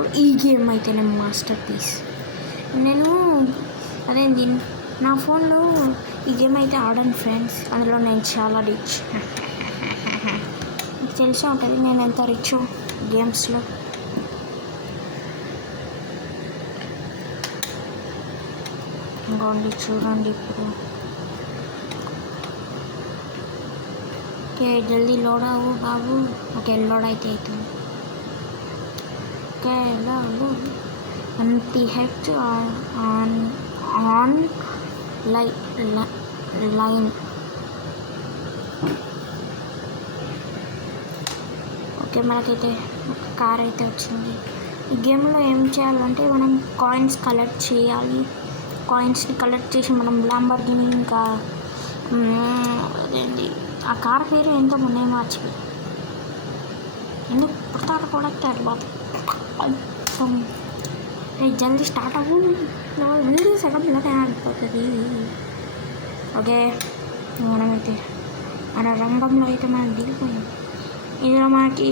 ఇప్పుడు ఈ గేమ్ అయితే నేను మాస్టర్ పీస్. నేను అదేంటి నా ఫోన్లో ఈ గేమ్ అయితే ఆడాను ఫ్రెండ్స్. అందులో నేను చాలా రిచ్. తెలిసే ఉంటుంది నేను ఎంత రిచ్ గేమ్స్లో. ఇంకోండి చూడండి ఇప్పుడు. ఓకే జల్దీ లోడ్ అవ్వు బాబు. ఓకే లోడ్ అయితే అవుతుంది. Okay MPH on line. Okay మనకైతే ఒక కార్ అయితే వచ్చింది. ఈ గేమ్లో ఏం చేయాలంటే మనం కాయిన్స్ కలెక్ట్ చేయాలి. కాయిన్స్ని కలెక్ట్ చేసి మనం ల్యాంబోర్గిని ఇంకా అదేంటి ఆ కార్ పేరు ఎంతో ముందే మర్చిపోయి ఎందుకు పుడతారు కూడా బాబు. జల్దీ స్టార్ట్ అవ్వు. వీడియో సగం ఇలాగే ఆగిపోతుంది. ఓకే మనమైతే మన రంగంలో అయితే మనం దిగిపోయాం. ఇందులో మనకి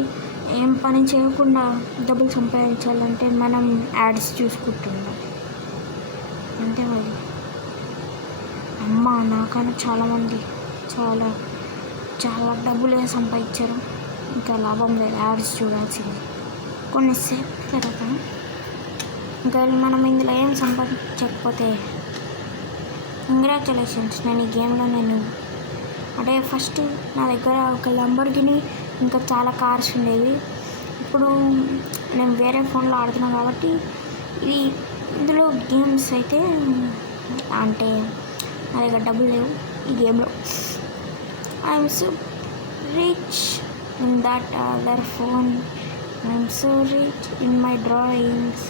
ఏం పని చేయకుండా డబ్బులు సంపాదించాలంటే మనం యాడ్స్ చూసుకుంటున్నాం అంతే. మరి అమ్మ నాకన్నా చాలామంది చాలా చాలా డబ్బులే సంపాదించారు. ఇంకా లాభం లేదు, యాడ్స్ చూడాల్సింది కొన్నిసేపు తర్వాత. ఇంకా మనం ఇందులో ఏం సంపాదించకపోతే కంగ్రాచులేషన్స్. నేను ఈ గేమ్లో అంటే ఫస్ట్ నా దగ్గర ఒక లంబోర్గిని ఇంకా చాలా కార్స్ ఉండేవి. ఇప్పుడు నేను వేరే ఫోన్లో ఆడుతున్నాను కాబట్టి ఇందులో గేమ్స్ అయితే అంటే నా దగ్గర డబ్బులు లేవు ఈ గేమ్లో. I'm so rich in that other phone. I'm so rich in my drawings.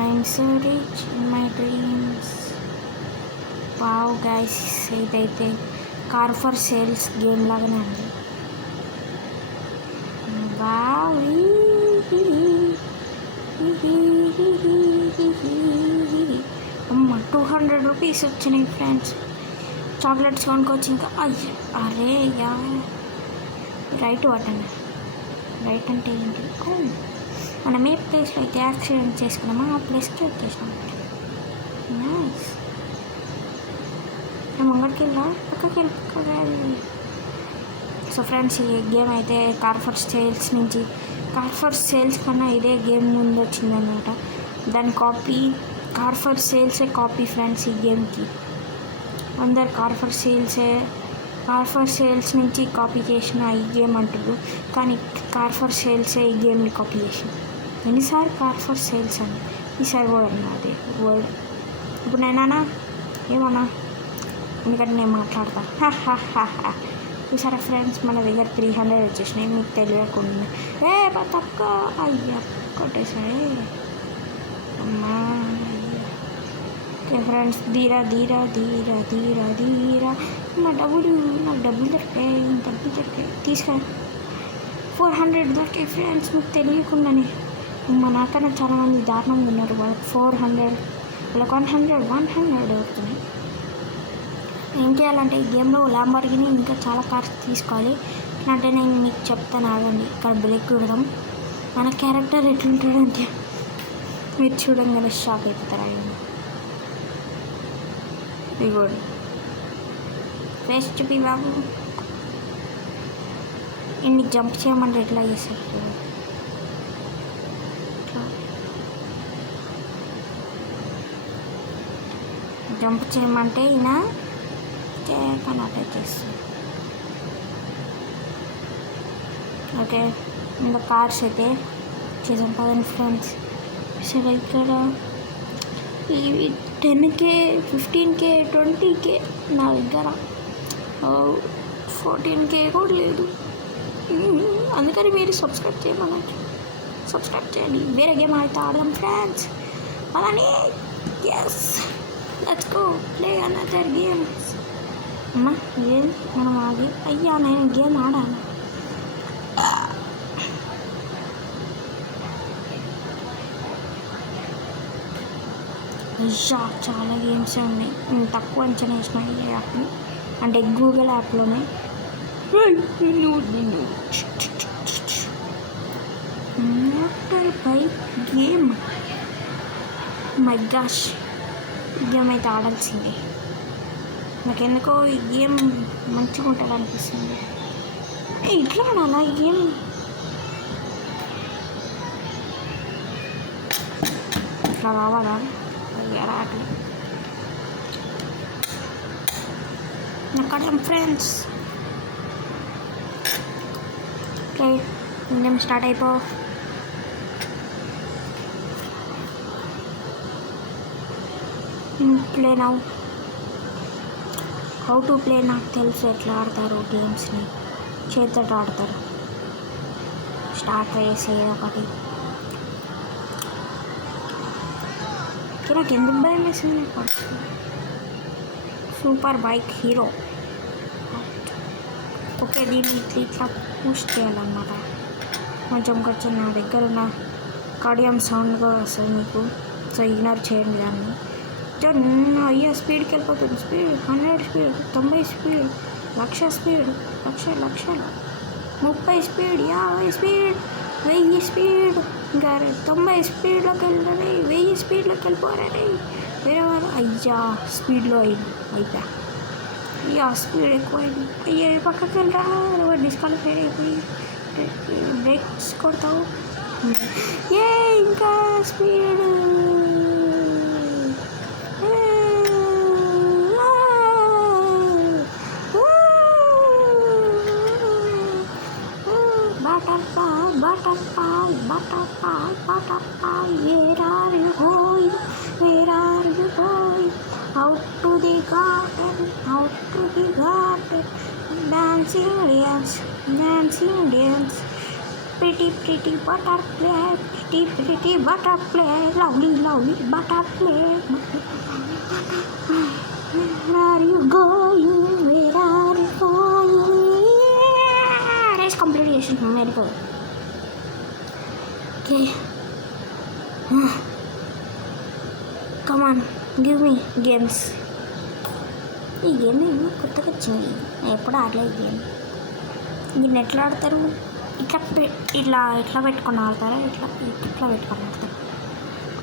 I'm so rich in my dreams. Wow guys, ఇదైతే కార్ ఫర్ సేల్స్ గేమ్ లాగానే ఉంది. వావ్ అమ్మ 200 రూపీస్ వచ్చినాయి ఫ్రెండ్స్. చాక్లెట్స్ కొనుక్కోవచ్చు ఇంకా. అరే యా రైట్ బటన్. రైట్ అంటే ఏంటి? మనం ఏ ప్లేస్లో అయితే యాక్సిడెంట్ చేసుకున్నామో ఆ ప్లేస్కి వచ్చేసినాం. నైస్. మేము ముంగడికి వెళ్ళా పక్కకి వెళ్ళి. సో ఫ్రెండ్స్ ఈ గేమ్ అయితే కార్ ఫర్ సేల్స్ కన్నా ఇదే గేమ్ ముందు వచ్చిందనమాట. దాని కాపీ కార్ ఫర్ సేల్సే కాపీ ఫ్రెండ్స్ ఈ గేమ్కి. అందరు కార్ ఫర్ సేల్స్ నుంచి కాపీ చేసిన ఈ గేమ్ అంటారు, కానీ కార్ ఫర్ సేల్సే ఈ గేమ్ని కాపీ చేసింది. ఎన్నిసార్లు కార్ ఫర్ సేల్స్ అని ఈసారి కూడా అన్నా అదే వర్డ్. ఇప్పుడు నేనా ఏమన్నా ఎందుకంటే నేను మాట్లాడతా. చూసారా ఫ్రెండ్స్ మన దగ్గర 300 వచ్చేసినాయి మీకు తెలియకుండా. తక్కువ అయ్యా కొట్టేసాయి అమ్మా. ఓకే ఫ్రెండ్స్ ధీరా నాకు డబ్బులు దొరికాయి తీసుకురా. 400 దొరికాయి ఫ్రెండ్స్ మీకు తెలియకుండానే. నాకన్నా చాలామంది దారుణంగా ఉన్నారు. వాళ్ళకి 400 వాళ్ళకి 100 దొరుకుతున్నాయి. ఏం చేయాలంటే ఈ గేమ్లో ల్యాంబోర్గిని ఇంకా చాలా కార్స్ తీసుకోవాలి. అంటే నేను మీకు చెప్తాను ఆగండి. ఇక్కడ బ్రేక్ చూడదాం. మన క్యారెక్టర్ ఎట్లుంటాడంటే మీరు చూడంగానే షాక్ అయిపోతారు. ఇవ్వండి ఫేస్ చూపి బాబు. ఇన్ని జంప్ చేయమంటే ఎట్లా చేస్తారు చూడండి. జంప్ చేయమంటే ఈయన కానీ అటాక్ చేస్తుంది. ఓకే ఇంకా కార్స్ అయితే చేసాం పదండి ఫ్రెండ్స్. సరే ఇక్కడ ఇవి 10K 15K 20K నా దగ్గర 14K కూడా లేదు. అందుకని మీరు సబ్స్క్రైబ్ చేయండి. వేరే గేమ్ అయితే ఆడదాం ఫ్రెండ్స్. అలానే yes let's go play another games. అమ్మా ఏం మనం ఆగి అయ్యా నేను గేమ్ ఆడాను. అయ్యా చాలా గేమ్సే ఉన్నాయి. నేను తక్కువ అంచనా వేసిన ఈ యాప్ని, అంటే గూగుల్ యాప్లోనే. Motor bike game. My gosh, ఈ గేమ్ అయితే ఆడాల్సిందే. నాకెందుకో ఈ గేమ్ మంచిగా ఉంటుంది అనిపిస్తుంది. ఇట్లా ఆడాలా ఈ గేమ్? ఇట్లా కావాలా? రావట్లే అక్కడ ఫ్రెండ్స్. ఓకే, గేమ్ స్టార్ట్ అయిపో. Play now. How to play నాకు తెలుసు ఎట్లా ఆడతారు గేమ్స్ని. చేతితో ఆడతారు. స్టార్ట్ రేస్ ఏదో ఒకటి. నాకు ఎందుకు భయం వేసింది? Super bike hero. ఓకే, దీన్ని ఇట్లా పుష్ చేయాలన్నమాట. కొంచెం నా దగ్గర ఉన్న కార్డియం సౌండ్గా వస్తుంది మీకు, సో ఇగ్నోర్ చేయండి దాన్ని. అయ్యో స్పీడ్కి వెళ్ళిపోతుంది. స్పీడ్ 100 స్పీడ్, 90 స్పీడ్, 1,00,000 స్పీడ్, లక్షలు 30 స్పీడ్, 50 స్పీడ్, 1000 స్పీడ్, ఇంకా 90 స్పీడ్లోకి వెళ్ళాలి, 1000 స్పీడ్లోకి వెళ్ళిపోవాలి. వేరే వారు అయ్యా స్పీడ్లో అయిపోయా. అయ్యా స్పీడ్ ఎక్కువైంది. అయ్యా పక్కకి వెళ్ళరా, డిస్క్వాలిఫై అయిపోయి బ్రేక్స్ కొడతావు. ఏ ఇంకా speed. Butterfly, where are you going? Where are you going? Out to the garden, out to the garden. Dancing dance. Pretty butterfly, pretty butterfly, lovely butterfly. Where are you going? Where are you going? Race completion, very good. Okay. Come on, give me games. ఈ game ఏమో కొత్తగా వచ్చింది, నేను ఎప్పుడు ఆడలేదు ఈ game. దీన్ని ఎట్లా ఆడతారు? ఇట్లా పెట్టుకొని ఆడతారా? ఇట్లా పెట్టుకొని ఆడతారు.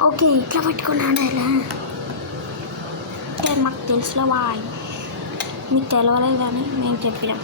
ఓకే, ఇట్లా పెట్టుకొని ఆడాలా? అంటే మాకు తెలుసులో బాయ్, మీకు తెలవలేదు కానీ మేము చెప్పినాం.